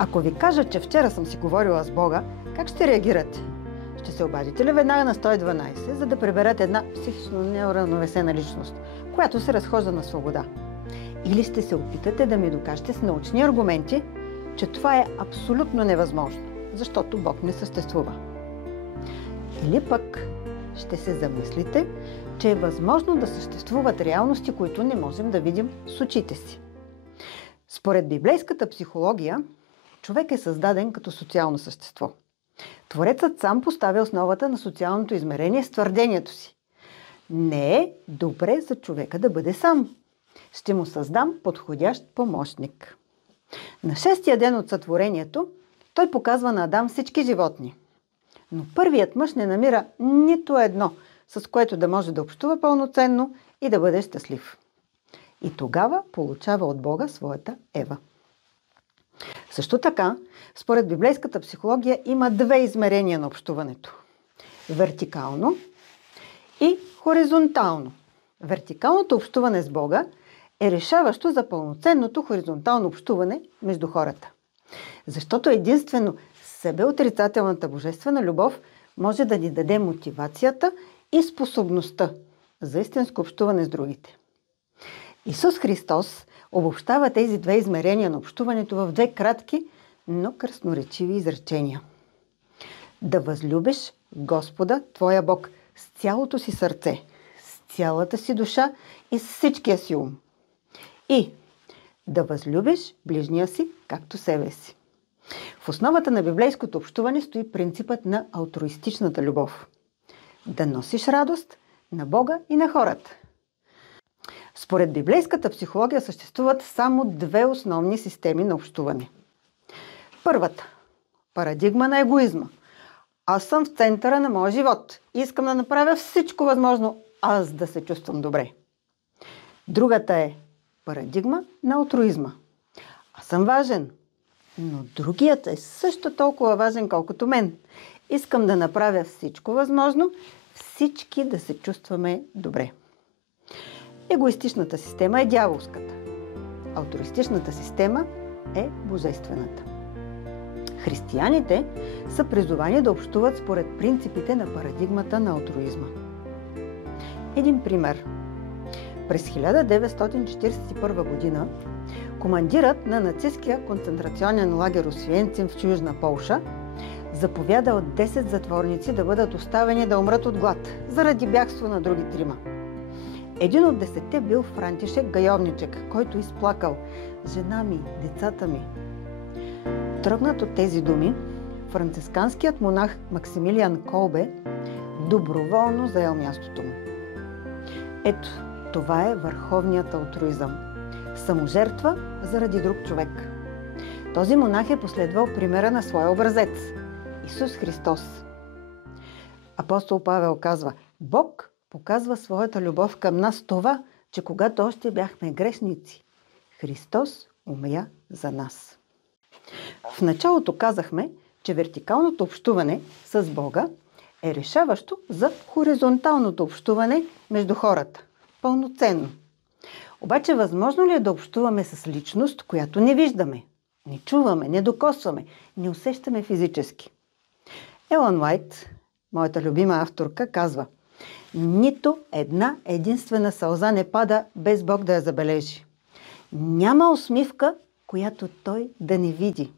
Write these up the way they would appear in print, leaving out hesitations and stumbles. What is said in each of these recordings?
Ако ви кажа, че вчера съм си говорила с Бога, как ще реагирате? Ще се обадите ли веднага на 112, за да приберете една психично неуравновесена личност, която се разхожда на свобода? Или ще се опитате да ми докажете с научни аргументи, че това е абсолютно невъзможно, защото Бог не съществува? Или пък ще се замислите, че е възможно да съществуват реалности, които не можем да видим с очите си. Според библейската психология, човек е създаден като социално същество. Творецът сам поставя основата на социалното измерение с твърдението си: не е добре за човека да бъде сам. Ще му създам подходящ помощник. На 6-тия ден от сътворението той показва на Адам всички животни. Но първият мъж не намира нито едно, с което да може да общува пълноценно и да бъде щастлив. И тогава получава от Бога своята Ева. Също така, според библейската психология има две измерения на общуването. Вертикално и хоризонтално. Вертикалното общуване с Бога е решаващо за пълноценното хоризонтално общуване между хората. Защото единствено себеотрицателната божествена любов може да ни даде мотивацията и способността за истинско общуване с другите. Исус Христос обобщава тези две измерения на общуването в две кратки, но красноречиви изречения. Да възлюбиш Господа, твоя Бог, с цялото си сърце, с цялата си душа и с всичкия си ум. И да възлюбиш ближния си, както себе си. В основата на библейското общуване стои принципът на алтруистичната любов. Да носиш радост на Бога и на хората. Според библейската психология съществуват само две основни системи на общуване. Първата – парадигма на егоизма. Аз съм в центъра на моя живот и искам да направя всичко възможно аз да се чувствам добре. Другата е парадигма на алтруизма. Аз съм важен, но другият е също толкова важен, колкото мен. Искам да направя всичко възможно, всички да се чувстваме добре. Егоистичната система е дяволската. Алтруистичната система е божествената. Християните са призовани да общуват според принципите на парадигмата на алтруизма. Един пример. През 1941 година командирът на нацистския концентрационен лагер Освенцим в Южна Полша заповяда от 10 затворници да бъдат оставени да умрат от глад заради бягство на други трима. Един от 10-те бил Франтишек Гайовничек, който изплакал: жена ми, децата ми. Тръгнат от тези думи, францисканският монах Максимилиан Колбе доброволно заел мястото му. Ето, това е върховният алтруизъм. Саможертва заради друг човек. Този монах е последвал примера на своя образец – Исус Христос. Апостол Павел казва: Бог показва своята любов към нас това, че когато още бяхме грешници, Христос умря за нас. В началото казахме, че вертикалното общуване с Бога е решаващо за хоризонталното общуване между хората. Пълноценно. Обаче възможно ли е да общуваме с личност, която не виждаме, не чуваме, не докосваме, не усещаме физически? Елън Уайт, моята любима авторка, казва: нито една единствена сълза не пада без Бог да я забележи. Няма усмивка, която той да не види.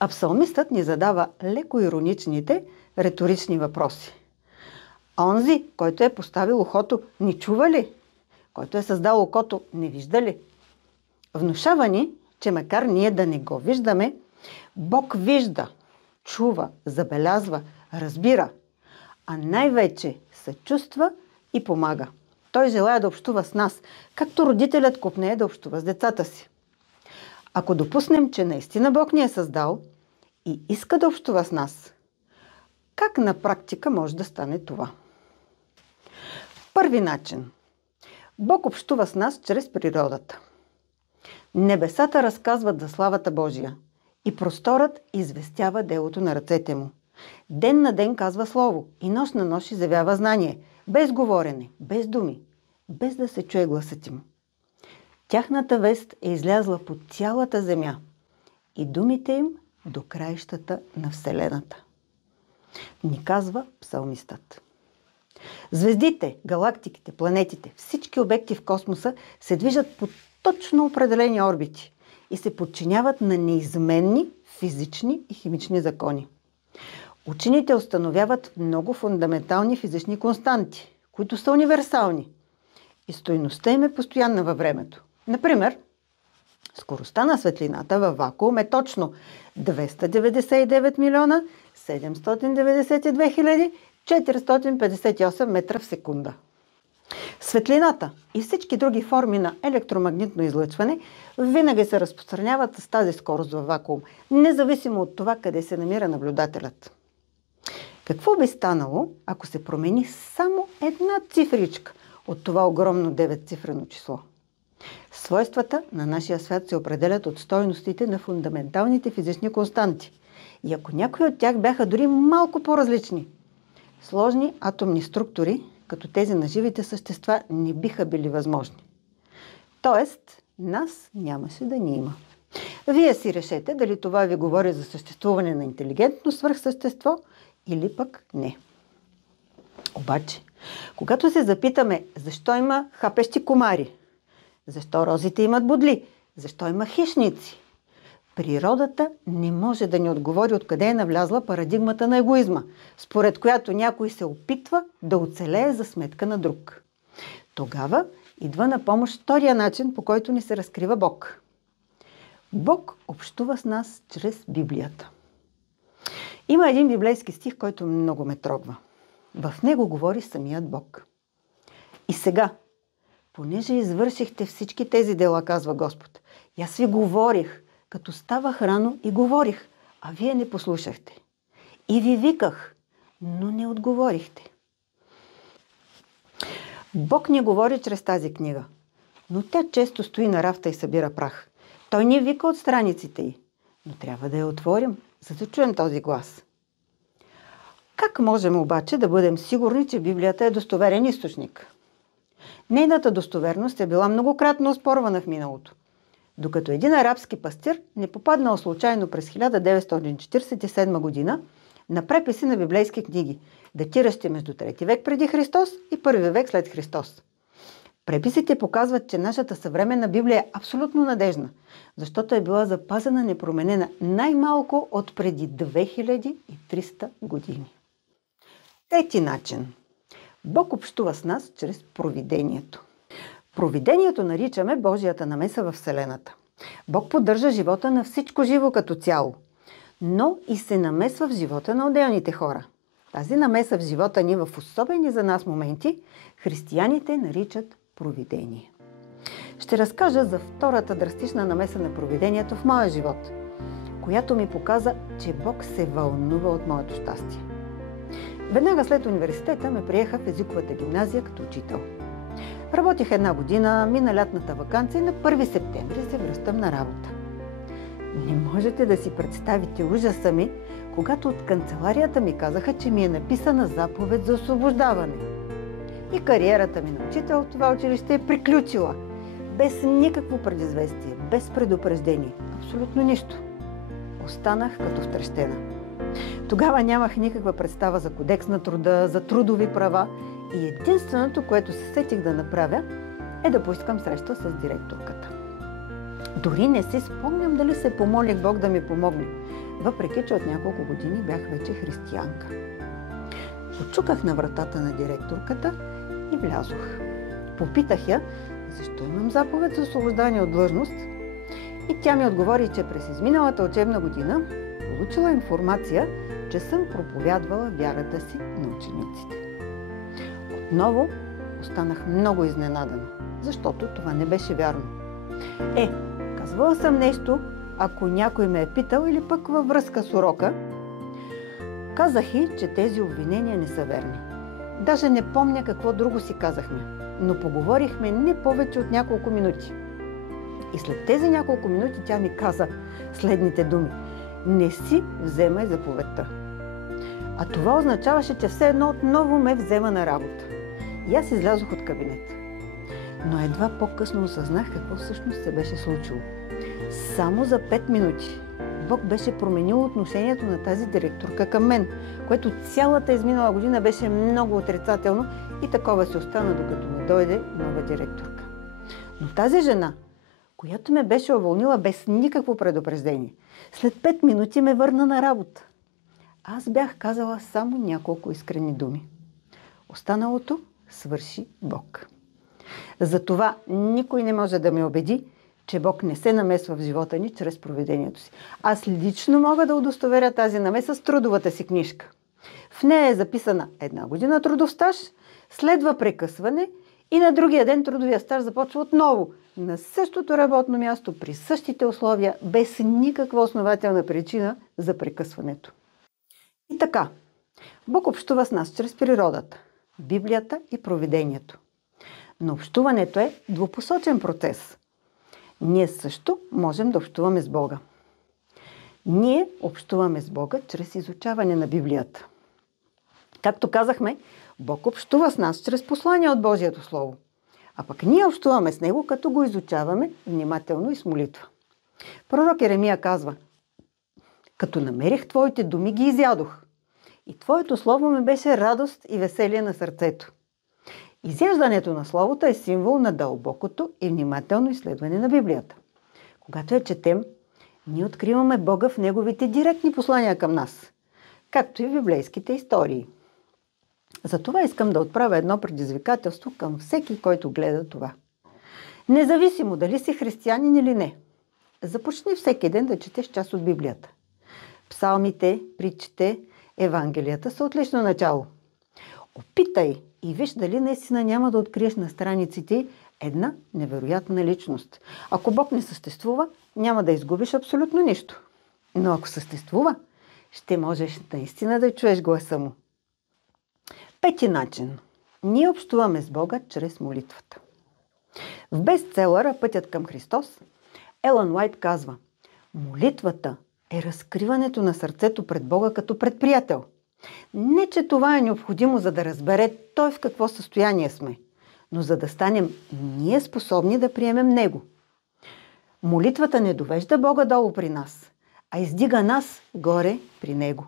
А псалмистът ни задава леко ироничните риторични въпроси. Онзи, който е поставил ухото, не чува ли? Който е създал окото, не вижда ли? Внушава ни, че макар ние да не го виждаме, Бог вижда, чува, забелязва, разбира, а най-вече съчувства и помага. Той желая да общува с нас, както родителят копнее да общува с децата си. Ако допуснем, че наистина Бог ни е създал и иска да общува с нас, как на практика може да стане това? Първи начин. Бог общува с нас чрез природата. Небесата разказват за славата Божия и просторът известява делото на ръцете му. Ден на ден казва слово и нощ на нощ изявява знание, без говорене, без думи, без да се чуе гласът им. Тяхната вест е излязла по цялата земя и думите им до краищата на Вселената. Ни казва псалмистът. Звездите, галактиките, планетите, всички обекти в космоса се движат по точно определени орбити и се подчиняват на неизменни физични и химични закони. Учените установяват много фундаментални физични константи, които са универсални и стойността им е постоянна във времето. Например, скоростта на светлината във вакуум е точно 299 милиона 792 хиляди 458 метра в секунда. Светлината и всички други форми на електромагнитно излъчване винаги се разпространяват с тази скорост във вакуум, независимо от това къде се намира наблюдателят. Какво би станало, ако се промени само една цифричка от това огромно 9-цифрено число? Свойствата на нашия свят се определят от стойностите на фундаменталните физични константи. И ако някои от тях бяха дори малко по-различни, сложни атомни структури, като тези на живите същества, не биха били възможни. Тоест, нас нямаше да ни има. Вие си решете дали това ви говори за съществуване на интелигентно свръхсъщество или пък не. Обаче, когато се запитаме защо има хапещи комари, защо розите имат бодли, защо има хищници, природата не може да ни отговори откъде е навлязла парадигмата на егоизма, според която някой се опитва да оцелее за сметка на друг. Тогава идва на помощ втория начин, по който ни се разкрива Бог. Бог общува с нас чрез Библията. Има един библейски стих, който много ме трогва. В него говори самият Бог. И сега, понеже извършихте всички тези дела, казва Господ, и аз ви говорих, като ставах рано и говорих, а вие не послушахте. И ви виках, но не отговорихте. Бог ни говори чрез тази книга, но тя често стои на рафта и събира прах. Той ни вика от страниците й, но трябва да я отворим, за да чуем този глас. Как можем обаче да бъдем сигурни, че Библията е достоверен източник? Нейната достоверност е била многократно оспорвана в миналото, докато един арабски пастир не попаднал случайно през 1947 година на преписи на библейски книги, датиращи между 3 век преди Христос и 1 век след Христос. Преписите показват, че нашата съвременна Библия е абсолютно надежна, защото е била запазена непроменена най-малко от преди 2300 години. Трети начин. Бог общува с нас чрез провидението. Провидението наричаме Божията намеса в Вселената. Бог поддържа живота на всичко живо като цяло, но и се намесва в живота на отделните хора. Тази намеса в живота ни в особени за нас моменти християните наричат провидение. Ще разкажа за втората драстична намеса на провидението в моя живот, която ми показа, че Бог се вълнува от моето щастие. Веднага след университета ме приеха в езиковата гимназия като учител. Работих 1 година, мина лятната ваканция и на 1 септември се връщам на работа. Не можете да си представите ужаса ми, когато от канцеларията ми казаха, че ми е написана заповед за освобождаване. И кариерата ми на учител в това училище е приключила. Без никакво предизвестие, без предупреждение. Абсолютно нищо. Останах като втрещена. Тогава нямах никаква представа за кодекс на труда, за трудови права и единственото, което се сетих да направя, е да поискам среща с директорката. Дори не си спомням дали се помолих Бог да ми помогне, въпреки че от няколко години бях вече християнка. Почуках на вратата на директорката и влязох. Попитах я, защо имам заповед за освобождаване от длъжност, и тя ми отговори, че през изминалата учебна година получила информация, че съм проповядвала вярата си на учениците. Отново останах много изненадана, защото това не беше вярно. Казвала съм нещо, ако някой ме е питал или пък във връзка с урока. Казах и, че тези обвинения не са верни. Даже не помня какво друго си казахме, но поговорихме не повече от няколко минути. И след тези няколко минути тя ми каза следните думи: не си вземай заповедта. А това означаваше, че все едно отново ме взема на работа. И аз излязох от кабинета. Но едва по-късно осъзнах какво всъщност се беше случило. Само за 5 минути Бог беше променил отношението на тази директорка към мен, което цялата изминала година беше много отрицателно и такова се остана, докато не дойде нова директорка. Но тази жена, която ме беше уволнила без никакво предупреждение, след 5 минути ме върна на работа. Аз бях казала само няколко искрени думи. Останалото свърши Бог. Затова никой не може да ме убеди, че Бог не се намесва в живота ни чрез провидението си. Аз лично мога да удостоверя тази намеса с трудовата си книжка. В нея е записана 1 година трудов стаж, следва прекъсване и на другия ден трудовия стаж започва отново на същото работно място, при същите условия, без никаква основателна причина за прекъсването. И така, Бог общува с нас чрез природата, Библията и провидението. Но общуването е двупосочен процес. Ние също можем да общуваме с Бога. Ние общуваме с Бога чрез изучаване на Библията. Както казахме, Бог общува с нас чрез послания от Божието Слово. А пък ние общуваме с Него, като го изучаваме внимателно и с молитва. Пророк Еремия казва: като намерих Твоите думи, ги изядох. И Твоето Слово ми беше радост и веселие на сърцето. Изяждането на Словото е символ на дълбокото и внимателно изследване на Библията. Когато я четем, ние откриваме Бога в Неговите директни послания към нас, както и в библейските истории. Затова искам да отправя едно предизвикателство към всеки, който гледа това. Независимо дали си християнин или не, започни всеки ден да четеш част от Библията. Псалмите, притчите, Евангелията са отлично начало. Опитай и виж дали наистина няма да откриеш на страниците една невероятна личност. Ако Бог не съществува, няма да изгубиш абсолютно нищо. Но ако съществува, ще можеш наистина да чуеш гласа му. 5 начин. Ние общуваме с Бога чрез молитвата. В бестселъра "Пътят към Христос" Елън Уайт казва: молитвата е разкриването на сърцето пред Бога като пред приятел. Не, че това е необходимо, за да разбере Той в какво състояние сме, но за да станем ние способни да приемем Него. Молитвата не довежда Бога долу при нас, а издига нас горе при Него.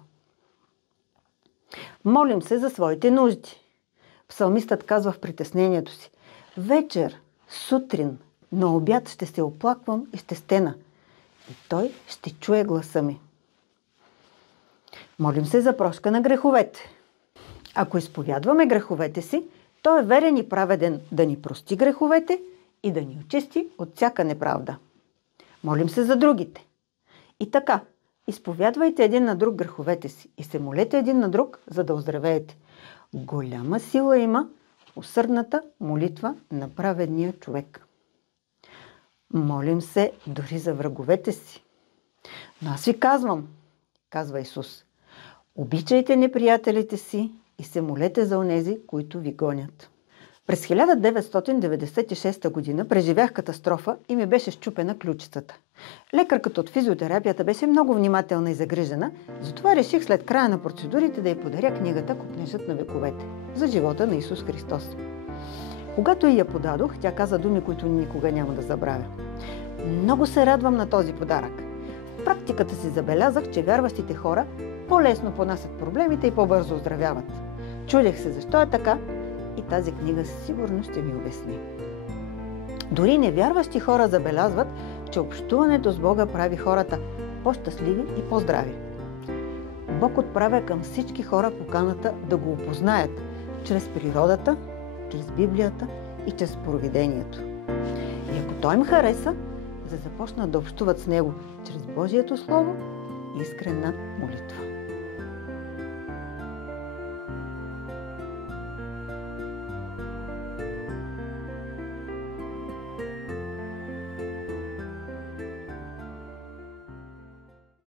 Молим се за своите нужди. Псалмистът казва в притеснението си: вечер, сутрин, на обяд ще се оплаквам и ще стена, и Той ще чуе гласа ми. Молим се за прошка на греховете. Ако изповядваме греховете си, Той е верен и праведен да ни прости греховете и да ни очисти от всяка неправда. Молим се за другите. И така, изповядвайте един на друг греховете си и се молете един на друг, за да оздравеете. Голяма сила има усърдната молитва на праведния човек. Молим се дори за враговете си. Но аз ви казвам, казва Исус, обичайте неприятелите си и се молете за онези, които ви гонят. През 1996 година преживях катастрофа и ми беше счупена ключицата. Лекарката от физиотерапията беше много внимателна и загрижена, затова реших след края на процедурите да й подаря книгата "Копнежът на вековете" за живота на Исус Христос. Когато я подадох, тя каза думи, които никога няма да забравя. Много се радвам на този подарък. В практиката си забелязах, че вярващите хора по-лесно понасят проблемите и по-бързо оздравяват. Чудех се защо е така и тази книга сигурно ще ми обясни. Дори невярващи хора забелязват, че общуването с Бога прави хората по-щастливи и по-здрави. Бог отправя към всички хора поканата да го опознаят чрез природата, чрез Библията и чрез провидението. И ако той им хареса, да започнат да общуват с него чрез Божието Слово и искрена молитва.